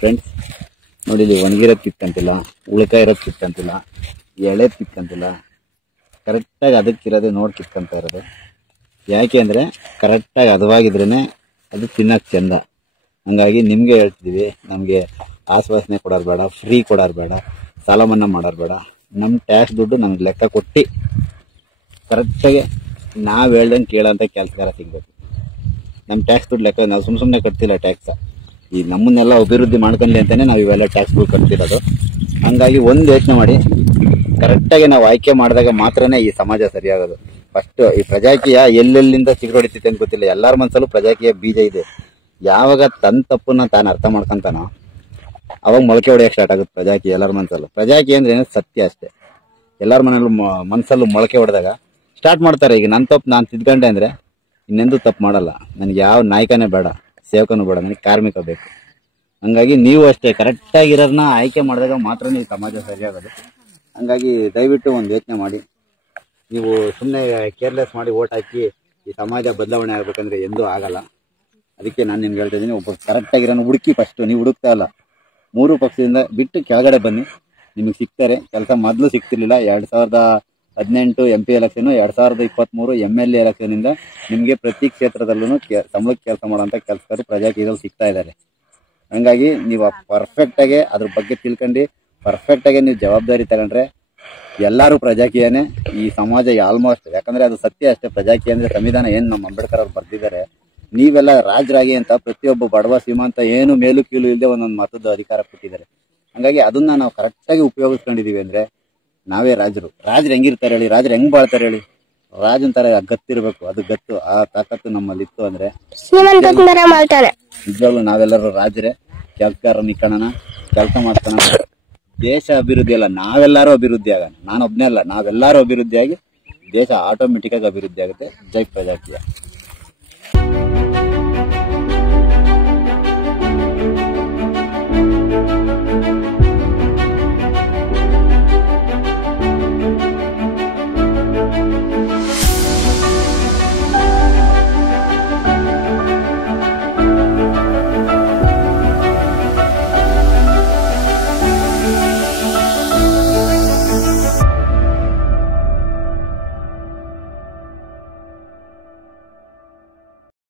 Friends ನೋಡಿ, ಇಲ್ಲಿ ಒಣಗಿರೋದು ಕಿತ್ಕಂತಿಲ್ಲ, ಉಳ್ಕ ಇರೋದು ಕಿತ್ಕಂತಿಲ್ಲ, ಎಳೆ ಕಿತ್ಕಂತಿಲ್ಲ, ಕರೆಕ್ಟಾಗಿ ಅದಕ್ಕಿರೋದು ನೋಡಿ ಕಿತ್ಕೊಂತ ಇರೋದು. ಯಾಕೆ ಅಂದರೆ ಕರೆಕ್ಟಾಗಿ ಹದವಾಗಿದ್ರೇ ಅದು ತಿನ್ನೋಕೆ ಚೆಂದ. ಹಂಗಾಗಿ ನಿಮಗೆ ಹೇಳ್ತಿದ್ದೀವಿ, ನಮಗೆ ಆಶ್ವಾಸನೆ ಕೊಡೋರು ಬೇಡ, ಫ್ರೀ ಕೊಡೋರು ಬೇಡ, ಸಾಲ ಮನ್ನಾ ಮಾಡೋರು ಬೇಡ. ನಮ್ಮ ಟ್ಯಾಕ್ಸ್ ದುಡ್ಡು ನಮ್ಗೆ ಲೆಕ್ಕ ಕೊಟ್ಟು ಕರೆಕ್ಟಾಗಿ ನಾವು ಹೇಳ್ದಂಗೆ ಕೇಳೋಂಥ ಕೆಲಸಗಾರ ಸಿಗಬೇಕು. ನಮ್ಮ ಟ್ಯಾಕ್ಸ್ ದುಡ್ಡು ಲೆಕ್ಕ ನಾವು ಸುಮ್ಮನೆ ಕಟ್ತಿಲ್ಲ ಟ್ಯಾಕ್ಸ. ಈ ನಮ್ಮನ್ನೆಲ್ಲ ಅಭಿವೃದ್ಧಿ ಮಾಡ್ಕೊಂಡ್ಲಿ ಅಂತಲೇ ನಾವು ಇವೆಲ್ಲ ಟ್ಯಾಕ್ಸ್ಗಳು ಕಟ್ತಿರೋದು. ಹಂಗಾಗಿ ಒಂದು ಯೋಚನೆ ಮಾಡಿ, ಕರೆಕ್ಟಾಗಿ ನಾವು ಆಯ್ಕೆ ಮಾಡಿದಾಗ ಮಾತ್ರನೇ ಈ ಸಮಾಜ ಸರಿಯಾಗೋದು. ಫಸ್ಟ್ ಈ ಪ್ರಜಾಕೀಯ ಎಲ್ಲೆಲ್ಲಿಂದ ಚಿಗುರೊಡಿತೈತೆ ಅಂತ ಗೊತ್ತಿಲ್ಲ. ಎಲ್ಲರ ಮನಸ್ಸಲ್ಲೂ ಪ್ರಜಾಕೀಯ ಬೀಜ ಇದೆ. ಯಾವಾಗ ತನ್ನ ತಪ್ಪನ್ನ ತಾನು ಅರ್ಥ ಮಾಡ್ಕೊಂತಾನೋ ಅವಾಗ ಮೊಳಕೆ ಹೊಡೆಯಕ್ಕೆ ಸ್ಟಾರ್ಟ್ ಆಗುತ್ತೆ ಪ್ರಜಾಕೀಯ ಎಲ್ಲರ ಮನಸ್ಸಲ್ಲೂ. ಪ್ರಜಾಕೀಯ ಅಂದ್ರೆ ಏನೋ ಸತ್ಯ ಅಷ್ಟೇ. ಎಲ್ಲರ ಮನಸ್ಸಲ್ಲೂ ಮೊಳಕೆ ಹೊಡೆದಾಗ ಸ್ಟಾರ್ಟ್ ಮಾಡ್ತಾರೆ. ಈಗ ನನ್ನ ತಪ್ಪು ನಾನು ತಿದ್ಕೊಂಡೆ ಅಂದರೆ ಇನ್ನೆಂದೂ ತಪ್ಪು ಮಾಡಲ್ಲ. ನನಗೆ ಯಾವ ನಾಯಕನೇ ಬೇಡ, ಸೇವಕನೂ ಬೇಡ, ನನಗೆ ಕಾರ್ಮಿಕ ಬೇಕು. ಹಂಗಾಗಿ ನೀವು ಅಷ್ಟೇ ಕರೆಕ್ಟಾಗಿರೋದನ್ನ ಆಯ್ಕೆ ಮಾಡಿದಾಗ ಮಾತ್ರ ನೀವು ಸಮಾಜ ಸರಿಯಾಗೋದು. ಹಂಗಾಗಿ ದಯವಿಟ್ಟು ಒಂದು ಯೋಚನೆ ಮಾಡಿ. ನೀವು ಸುಮ್ಮನೆ ಕೇರ್ಲೆಸ್ ಮಾಡಿ ಓಟ್ ಹಾಕಿ ಈ ಸಮಾಜ ಬದಲಾವಣೆ ಆಗಬೇಕಂದ್ರೆ ಎಂದೂ ಆಗಲ್ಲ. ಅದಕ್ಕೆ ನಾನು ನಿಮ್ಗೆ ಹೇಳ್ತಾ ಇದ್ದೀನಿ, ಒಬ್ಬ ಕರೆಕ್ಟಾಗಿರೋನು ಹುಡುಕಿ. ಫಸ್ಟು ನೀವು ಹುಡುಕ್ತಾ ಇಲ್ಲ, 3 ಪಕ್ಷದಿಂದ ಬಿಟ್ಟು ಕೆಳಗಡೆ ಬನ್ನಿ, ನಿಮಗೆ ಸಿಗ್ತಾರೆ ಕೆಲಸ. ಮೊದಲು ಸಿಗ್ತಿರ್ಲಿಲ್ಲ. 2018 MP ಎಲೆಕ್ಷನ್, 2023 MLA ಎಲೆಕ್ಷನಿಂದ ನಿಮಗೆ ಪ್ರತಿ ಕ್ಷೇತ್ರದಲ್ಲೂ ಸಂಬಳಕ್ಕೆ ಕೆಲಸ ಮಾಡುವಂಥ ಕೆಲಸಗಾರರು ಪ್ರಜಾಕೀಯದಲ್ಲಿ ಸಿಗ್ತಾ ಇದ್ದಾರೆ. ಹಂಗಾಗಿ ನೀವು ಪರ್ಫೆಕ್ಟಾಗಿ ಅದ್ರ ಬಗ್ಗೆ ತಿಳ್ಕೊಂಡು ಪರ್ಫೆಕ್ಟಾಗಿ ನೀವು ಜವಾಬ್ದಾರಿ ತಗೊಂಡ್ರೆ ಎಲ್ಲರೂ ಪ್ರಜಾಕೀಯನೇ ಈ ಸಮಾಜ ಆಲ್ಮೋಸ್ಟ್. ಯಾಕಂದರೆ ಅದು ಸತ್ಯ ಅಷ್ಟೇ. ಪ್ರಜಾಕೀಯ ಅಂದರೆ ಸಂವಿಧಾನ ಏನು ನಮ್ಮ ಅಂಬೇಡ್ಕರ್ ಅವ್ರು ಬರ್ತಿದ್ದಾರೆ. ನೀವೆಲ್ಲ ರಾಜರಾಗಿ ಅಂತ ಪ್ರತಿಯೊಬ್ಬ ಬಡವ ಶ್ರೀಮಂತ ಏನು ಮೇಲು ಕೀಳು ಇಲ್ಲದೆ ಒಂದೊಂದು ಮತದ ಅಧಿಕಾರ ಕೊಟ್ಟಿದ್ದಾರೆ. ಹಂಗಾಗಿ ಅದನ್ನ ನಾವು ಕರೆಕ್ಟಾಗಿ ಉಪಯೋಗಿಸ್ಕೊಂಡಿದೀವಿ ಅಂದರೆ ನಾವೇ ರಾಜರು. ರಾಜರು ಹೆಂಗಿರ್ತಾರೆ ಹೇಳಿ, ರಾಜರು ಹೆಂಗ್ ಬಾಳ್ತಾರೆ ಹೇಳಿ? ರಾಜನ್ ತರ ಗತ್ತಿರ್ಬೇಕು. ಅದು ಗತ್ತು, ಆ ತಾಕತ್ತು ನಮ್ಮಲ್ಲಿ ಇತ್ತು ಅಂದ್ರೆ ನಿಜವಾಗ್ಲೂ ನಾವೆಲ್ಲರೂ ರಾಜರೇ. ಕೆಲಸಗಾರ ನಿಕ್ಕಣ, ಕೆಲಸ ಮಾಡ್ತಾನ, ದೇಶ ಅಭಿವೃದ್ಧಿ ಅಲ್ಲ, ನಾವೆಲ್ಲರೂ ಅಭಿವೃದ್ಧಿ ಆಗೋಣ. ನಾನೊಬ್ನೇ ಅಲ್ಲ, ನಾವೆಲ್ಲರೂ ಅಭಿವೃದ್ಧಿಯಾಗಿ ದೇಶ ಆಟೋಮೆಟಿಕ್ ಆಗಿ ಅಭಿವೃದ್ಧಿ ಆಗುತ್ತೆ. ಜೈ ಪ್ರಜಾಕೀಯ.